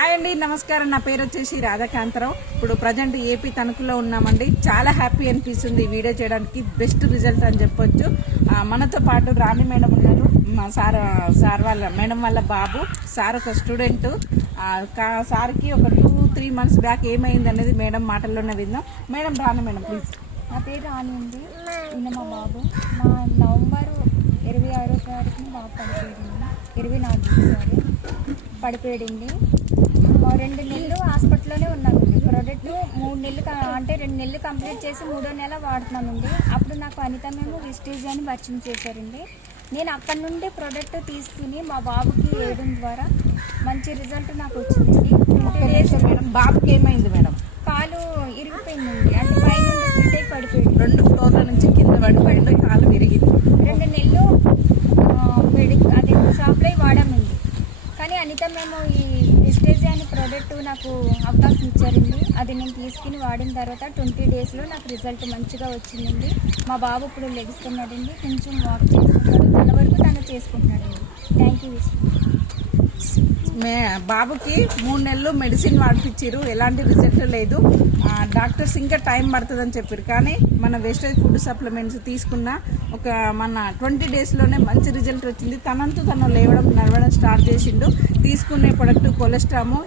Hi అండి, నమస్కారం. నా పేరు వచ్చేసి రాధాకాంతరావు. ఇప్పుడు ప్రజెంట్ ఏపీ తణుకులో ఉన్నామండి. చాలా హ్యాపీ అనిపిస్తుంది ఈ వీడియో చేయడానికి. బెస్ట్ రిజల్ట్ అని చెప్పొచ్చు. మనతో పాటు రాణి మేడం ఉన్నారు. మా సార్ వాళ్ళ మేడం వాళ్ళ బాబు. సార్ ఒక స్టూడెంట్. సార్కి ఒక 2-3 మంత్స్ బ్యాక్ ఏమైంది అనేది మేడం మాటల్లోనే విందాం. Madam, Rani madam please. నా పేరు రాణి అండి. ఈయన మా బాబు. మా నవంబర్ 26వ తారీఖున బాబు పడిపోయింది. 24 పడిపోయింది. 2 నెలలు హాస్పిటల్లోనే ఉన్నామండి. ప్రోడక్ట్ 3 నెలలు అంటే 2 నెలలు కంప్లీట్ చేసి 3వ నెల వాడుతున్నామండి. అప్పుడు నాకు అనిత మేము విస్టీజ్ అని పరిచయం చేశారండి. నేను అక్కడి నుండి ప్రోడక్ట్ తీసుకుని మా బాబుకి వేయడం ద్వారా మంచి రిజల్ట్ నాకు వచ్చిందండి. 20 డేస్ మేడం, బాబుకి ఏమైంది మేడం? కాలు ఇరిగిపోయిందండి. అంటే పైనుండి స్లిట్ అయి పడిపోయింది. 2 ఫ్లోర్ల నుంచి కింద పడిపోయింది, కాలు విరిగింది. 2 నెలలు అదే షాప్లో వాడామండి. కానీ అనిత మేము ఈ విస్టేజ్ అనే ప్రోడక్ట్ నాకు అవకాశం ఇచ్చారండి. అది నేను తీసుకుని వాడిన తర్వాత 20 డేస్లో నాకు రిజల్ట్ మంచిగా వచ్చిందండి. మా బాబు ఇప్పుడు లెగుస్తున్నాడండి, కొంచెం వాక్ చేసుకుంటాడు, తన వరకు తను చేసుకుంటున్నాడండి. Thank you. బాబుకి 3 నెలలు మెడిసిన్ వాడిపించారు, ఎలాంటి రిజల్ట్ లేదు. డాక్టర్స్ ఇంకా టైం పడుతుందని చెప్పారు. కానీ మన వెస్టేజ్ ఫుడ్ సప్లిమెంట్స్ తీసుకున్న మన 20 డేస్లోనే మంచి రిజల్ట్ వచ్చింది. తనంతు తను లేవడం నడవడం స్టార్ట్ చేసిండు. తీసుకునే ప్రొడక్ట్ కొలెస్ట్రాము